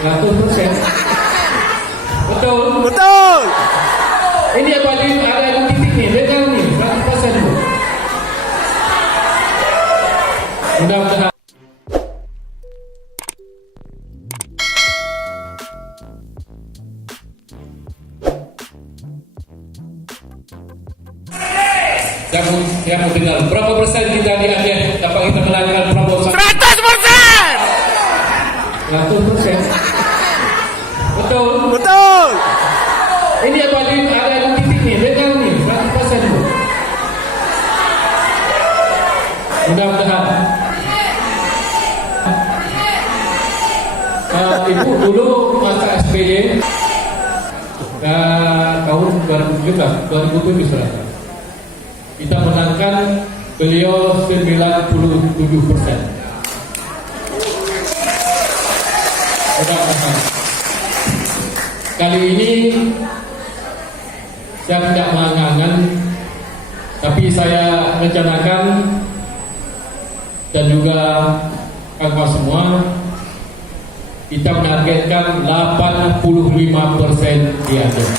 100%. Betul. Betul. Ini ada titik nih, legal nih, 100% bu. Mudah-mudahan. Yang mau dengar berapa persen kita di Aceh dapat kita menangkan Prabowo? 100%. 100%. Betul. Betul. Ini ada titik nih, legal nih, 100% bu. Mudah-mudahan. Ibu dulu masa SBY tahun 2017 kita menangkan beliau 97%. Mudah-mudahan. Kali ini saya tidak mengangan, tapi saya rencanakan dan juga kawan semua kita menargetkan 85% di Aceh.